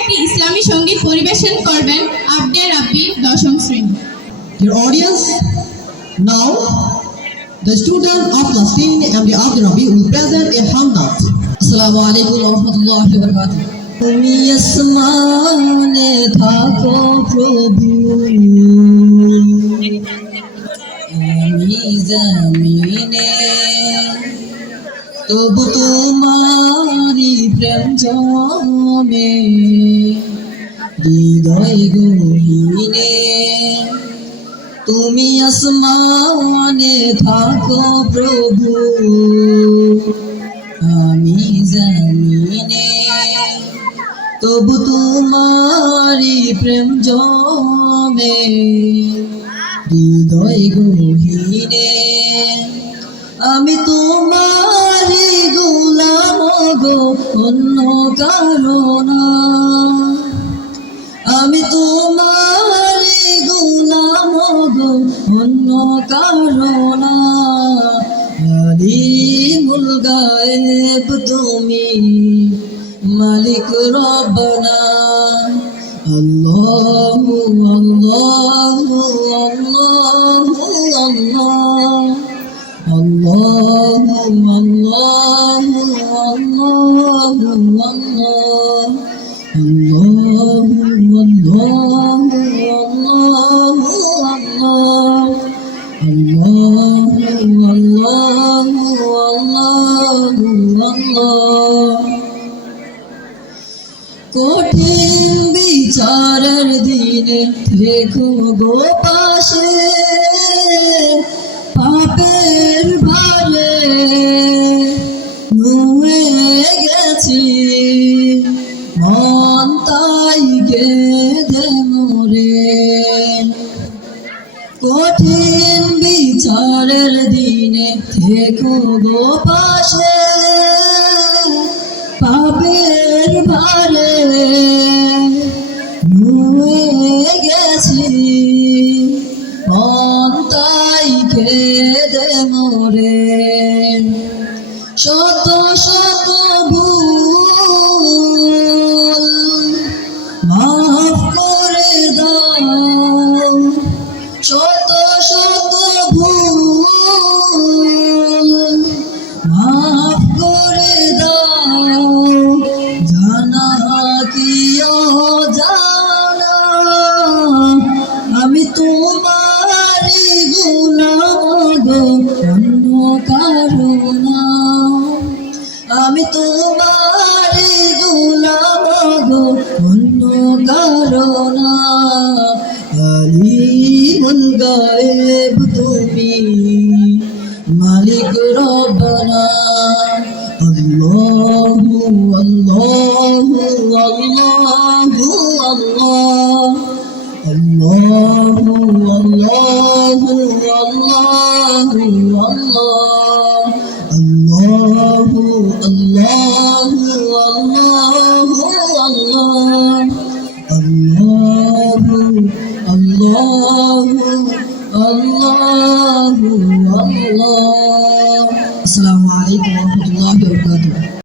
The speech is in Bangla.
একটি ইসলামী সঙ্গীত পরিবেশন করবেন আব্দে রাব্বি দশম শ্রেণী। Dear audience, now the student of class 10 MD Abdul Rabi will present a hamdat. Assalamu alaikum warahmatullahi wabarakatuh. তুমি আসমানে থাকো প্রভু, আমি জমিনে, তবু তোমারি প্রেম জমে হৃদয় গহীনে। তুমি আসমানে থাকো প্রভু, আমি জমিনে, তবু তোমারি প্রেম জমে হৃদয় গহীনে। আমি তোমারি গোলাম গো, অন্য কারো না। আমি তোমারি গোলাম গো, অন্য কারো না। আলিমুল গায়েব তুমি, মালিক রব্বানা। আল্লাহু আল্লাহু আল্লাহু আল্লাহ, আল্লাহু আল্লাহু আল্লাহু আল্লাহ, আল্লাহু আল্লাহু আল্লাহু আল্লাহ, আল্লাহু আল্লাহু আল্লাহু আল্লাহ। কঠিন বিচারের দিনে দেখো গো পাশে, পাপের ভারে নুয়ে গেছি, মন তাই কেঁদে মরে। কঠিন বিচারের দিনে দেখো গো পাশে, পাপের ভারে নুয়ে গেছি, মন তাই কেঁদে মরে। শত শত ভুল মাফ করে দাও, শত শত ভুল মাফ করে দাও, জানা কি অজানা। আমি তোমারি গোলাম গো, অন্য কারো না। আমি তোমারি গোলাম গো, অন্য কারো না। আলিমুল গায়েব তুমি, মালিক রব্বানা। আল্লাহু আল্লাহু আল্লাহু আল্লাহ, আল্লাহু আল্লাহু আল্লাহু আল্লাহ, আল্লাহু আল্লাহু আল্লাহু আল্লাহ, আল্লাহু আল্লাহু আল্লাহু আল্লাহ। আসসালামু আলাইকুম।